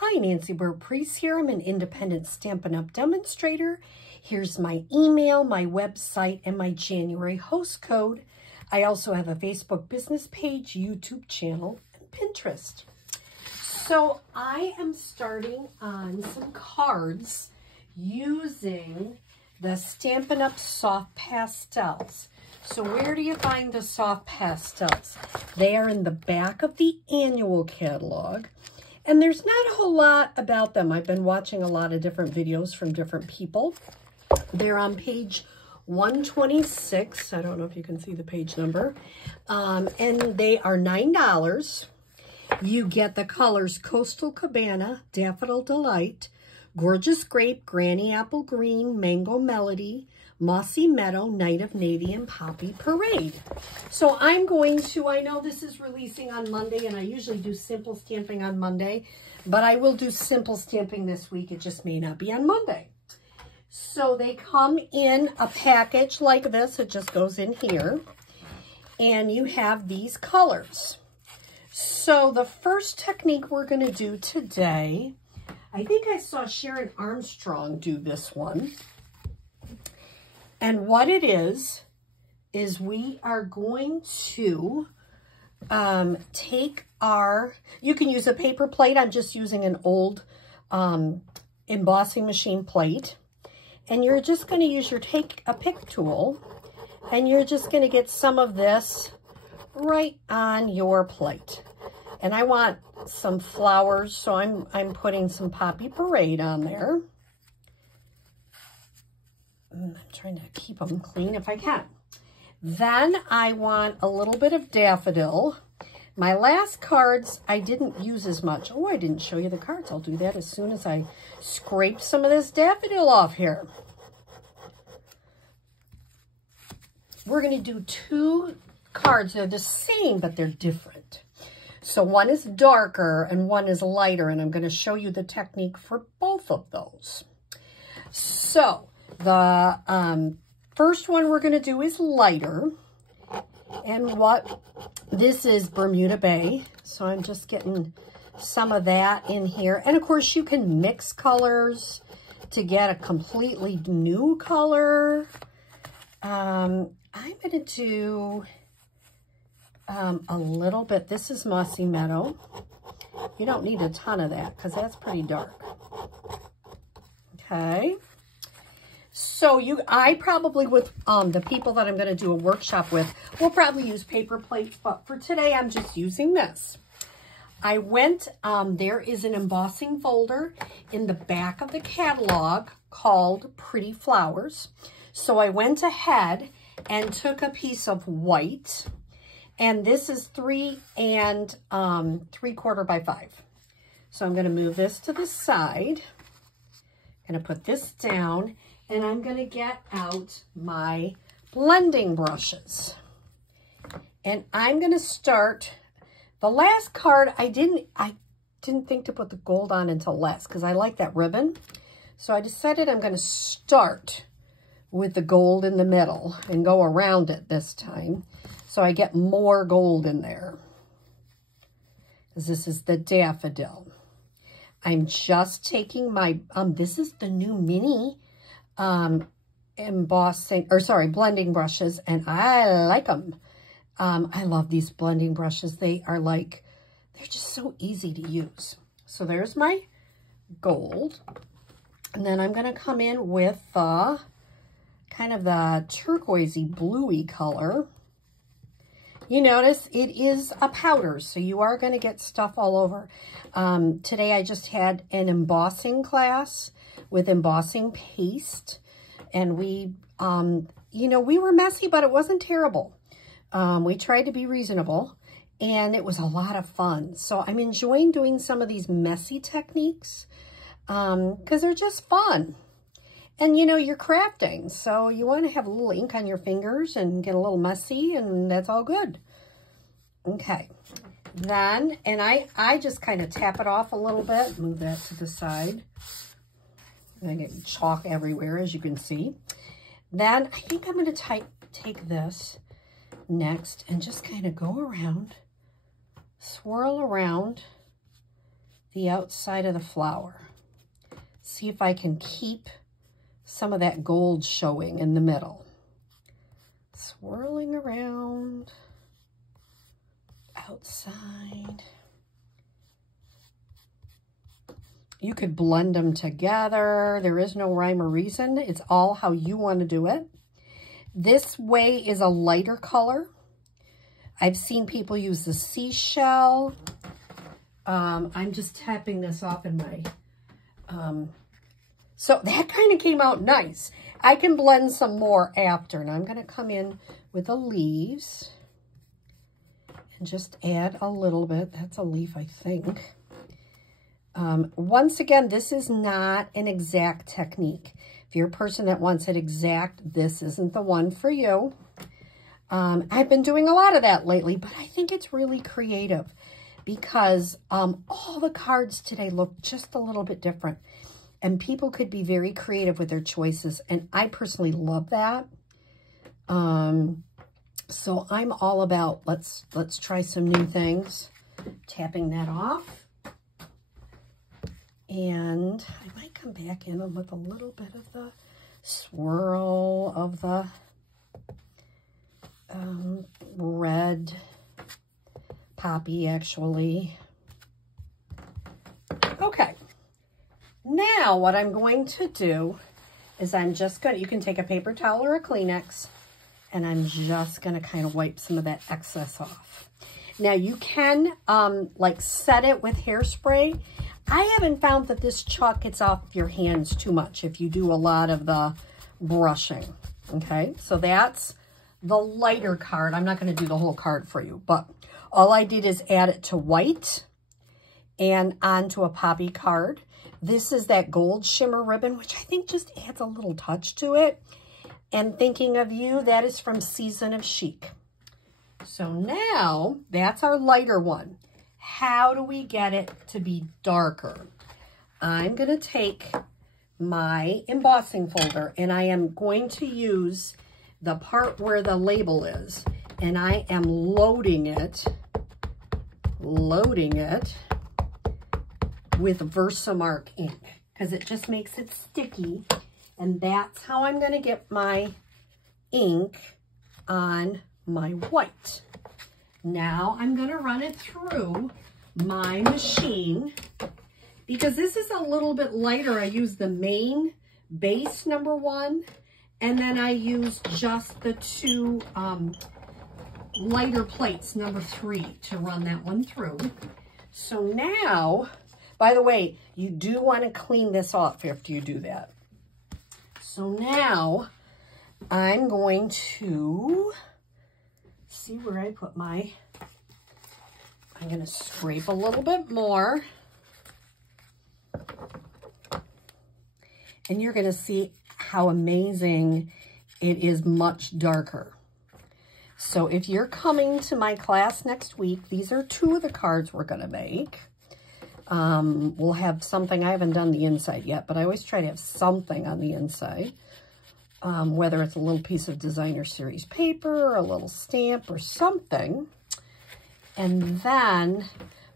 Hi, Nancy Burt-Preece here. I'm an independent Stampin' Up! Demonstrator. Here's my email, my website, and my January host code. I also have a Facebook business page, YouTube channel, and Pinterest. So I am starting on some cards using the Stampin' Up! Soft Pastels. So where do you find the soft pastels? They are in the back of the annual catalog. And there's not a whole lot about them. I've been watching a lot of different videos from different people. They're on page 126. I don't know if you can see the page number. And they are $9. You get the colors Coastal Cabana, Daffodil Delight, Gorgeous Grape, Granny Apple Green, Mango Melody, Mossy Meadow, Night of Navy, and Poppy Parade. So I'm going to, I know this is releasing on Monday, and I usually do simple stamping on Monday, but I will do simple stamping this week. It just may not be on Monday. So they come in a package like this. It just goes in here. And you have these colors. So the first technique we're going to do today, I think I saw Sharon Armstrong do this one. And what it is we are going to take our, you can use a paper plate. I'm just using an old embossing machine plate. And you're just going to use your take a pick tool. And you're just going to get some of this right on your plate. And I want some flowers, so I'm putting some Poppy Parade on there. I'm trying to keep them clean if I can. Then I want a little bit of daffodil. My last cards, I didn't use as much. Oh, I didn't show you the cards. I'll do that as soon as I scrape some of this daffodil off here. We're going to do two cards. They're the same, but they're different. So one is darker and one is lighter, and I'm going to show you the technique for both of those. So the first one we're going to do is lighter. And what this is Bermuda Bay. So I'm just getting some of that in here. And of course you can mix colors to get a completely new color. I'm going to do a little bit. This is Mossy Meadow. You don't need a ton of that because that's pretty dark. Okay. So I probably, with the people that I'm going to do a workshop with, will probably use paper plates, but for today, I'm just using this. I went, there is an embossing folder in the back of the catalog called Pretty Flowers. So I went ahead and took a piece of white, and this is 3 3/4 by 5. So I'm going to move this to the side. I'm going to put this down. And I'm going to get out my blending brushes. And I'm going to start, the last card, I didn't think to put the gold on until last because I like that ribbon. So I decided I'm going to start with the gold in the middle and go around it this time. So I get more gold in there. Because this is the daffodil. I'm just taking my, this is the new mini blending brushes, and I like them. I love these blending brushes. They are like, they're just so easy to use. So there's my gold. And then I'm going to come in with kind of the turquoisey bluey color. You notice it is a powder, so you are going to get stuff all over. Today I just had an embossing class with embossing paste, and we, we were messy, but it wasn't terrible. We tried to be reasonable, and it was a lot of fun. So I'm enjoying doing some of these messy techniques because they're just fun. And, you're crafting, so you want to have a little ink on your fingers and get a little messy, and that's all good. Okay. Then, and I just kind of tap it off a little bit, move that to the side. I get chalk everywhere, as you can see. Then I think I'm going to take this next and just kind of go around, swirl around the outside of the flower. See if I can keep some of that gold showing in the middle. Swirling around outside. You could blend them together. There is no rhyme or reason. It's all how you want to do it. This way is a lighter color. I've seen people use the seashell. I'm just tapping this off in my... so that kind of came out nice. I can blend some more after. And I'm going to come in with the leaves and just add a little bit. That's a leaf, I think. Once again, this is not an exact technique. If you're a person that wants it exact, this isn't the one for you. I've been doing a lot of that lately, but I think it's really creative because all the cards today look just a little bit different. And people could be very creative with their choices. And I personally love that. So I'm all about, let's try some new things. Tapping that off. And I might come back in with a little bit of the swirl of the red poppy, actually. Okay. Now what I'm going to do is I'm just going to, you can take a paper towel or a Kleenex, and I'm just going to kind of wipe some of that excess off. Now you can like set it with hairspray. I haven't found that this chalk gets off your hands too much if you do a lot of the brushing. Okay, so that's the lighter card. I'm not going to do the whole card for you, but all I did is add it to white and onto a poppy card. This is that gold shimmer ribbon, which I think just adds a little touch to it. And Thinking of You, that is from Season of Chic. So now that's our lighter one. How do we get it to be darker? I'm going to take my embossing folder and I am going to use the part where the label is, and I am loading it with Versamark ink because it just makes it sticky, and that's how I'm going to get my ink on my white. Now I'm going to run it through my machine because this is a little bit lighter. I use the main base #1, and then I use just the two lighter plates #3 to run that one through. So now, by the way, you do want to clean this off after you do that. So now I'm going to see where I put my, I'm going to scrape a little bit more. And you're going to see how amazing it is, much darker. So if you're coming to my class next week, these are 2 of the cards we're going to make. We'll have something, I haven't done the inside yet, but I always try to have something on the inside. Whether it's a little piece of designer series paper or a little stamp or something. And then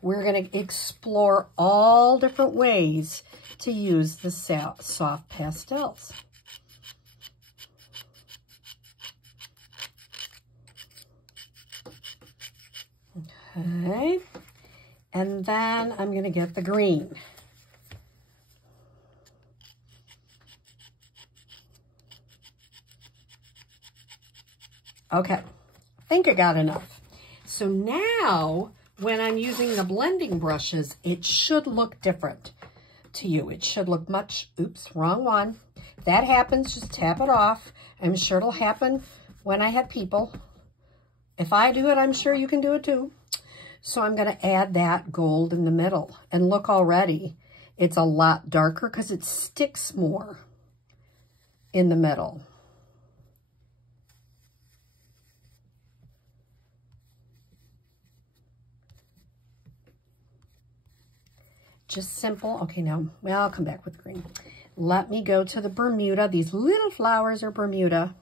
we're going to explore all different ways to use the soft pastels. Okay. And then I'm going to get the green. Okay, I think I got enough. So now, when I'm using the blending brushes, it should look different to you. It should look much, oops, wrong one. If that happens, just tap it off. I'm sure it'll happen when I have people. If I do it, I'm sure you can do it too. So I'm going to add that gold in the middle. And look already, it's a lot darker because it sticks more in the middle. Just simple. Okay, now, well, I'll come back with green. Let me go to the Bermuda. These little flowers are Bermuda.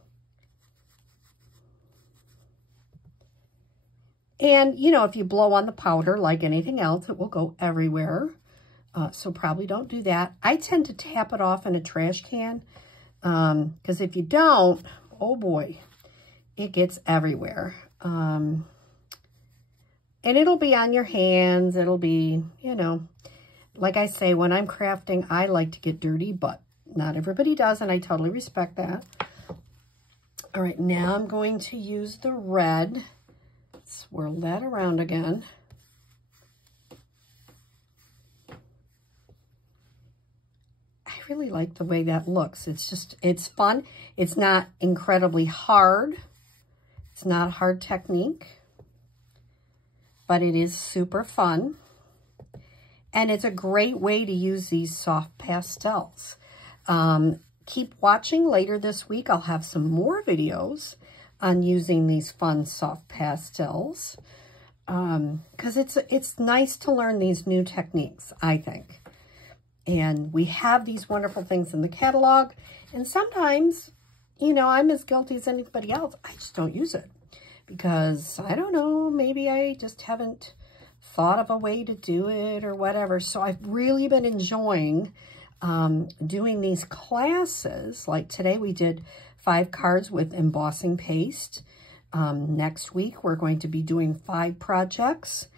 And, you know, if you blow on the powder like anything else, it will go everywhere. So probably don't do that. I tend to tap it off in a trash can, because if you don't, oh boy, it gets everywhere. And it'll be on your hands. It'll be, you know, like I say, when I'm crafting, I like to get dirty, but not everybody does, and I totally respect that. All right, now I'm going to use the red. Swirl that around again. I really like the way that looks. It's fun. It's not incredibly hard. It's not a hard technique, but it is super fun. And it's a great way to use these soft pastels. Keep watching. Later this week, I'll have some more videos on using these fun soft pastels, because it's nice to learn these new techniques, I think. And we have these wonderful things in the catalog, and sometimes, you know, I'm as guilty as anybody else. I just don't use it because, I don't know, maybe I just haven't thought of a way to do it or whatever. So I've really been enjoying doing these classes. Like today we did 5 cards with embossing paste. Next week we're going to be doing 5 projects,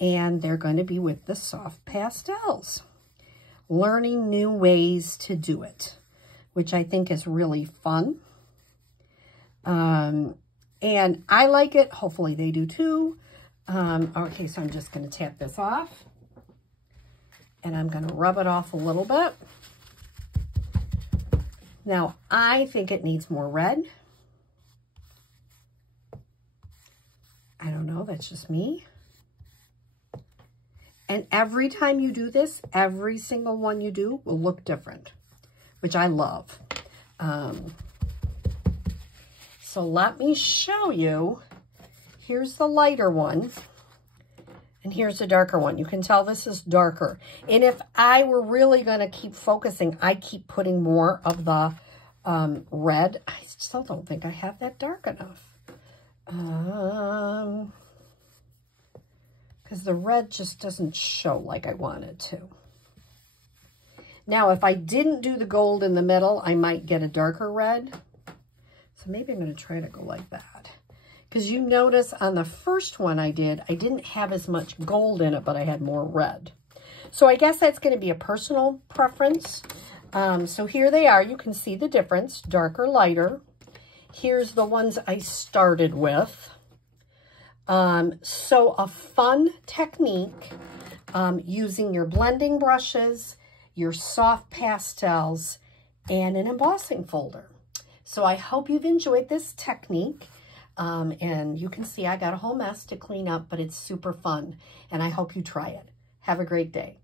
and they're going to be with the soft pastels. Learning new ways to do it, which I think is really fun. And I like it. Hopefully they do too. Okay, so I'm just going to tap this off. And I'm going to rub it off a little bit. Now, I think it needs more red. I don't know, that's just me. And every time you do this, every single one you do will look different, which I love. So let me show you. Here's the lighter one. And here's the darker one. You can tell this is darker. And if I were really going to keep focusing, I'd keep putting more of the red. I still don't think I have that dark enough. Because the red just doesn't show like I wanted to. Now, if I didn't do the gold in the middle, I might get a darker red. So maybe I'm going to try to go like that. Because you notice on the first one I didn't have as much gold in it, but I had more red. So I guess that's going to be a personal preference. So here they are. You can see the difference, darker, lighter. Here's the ones I started with. So a fun technique using your blending brushes, your soft pastels, and an embossing folder. So I hope you've enjoyed this technique. And you can see I got a whole mess to clean up, but it's super fun, and I hope you try it. Have a great day.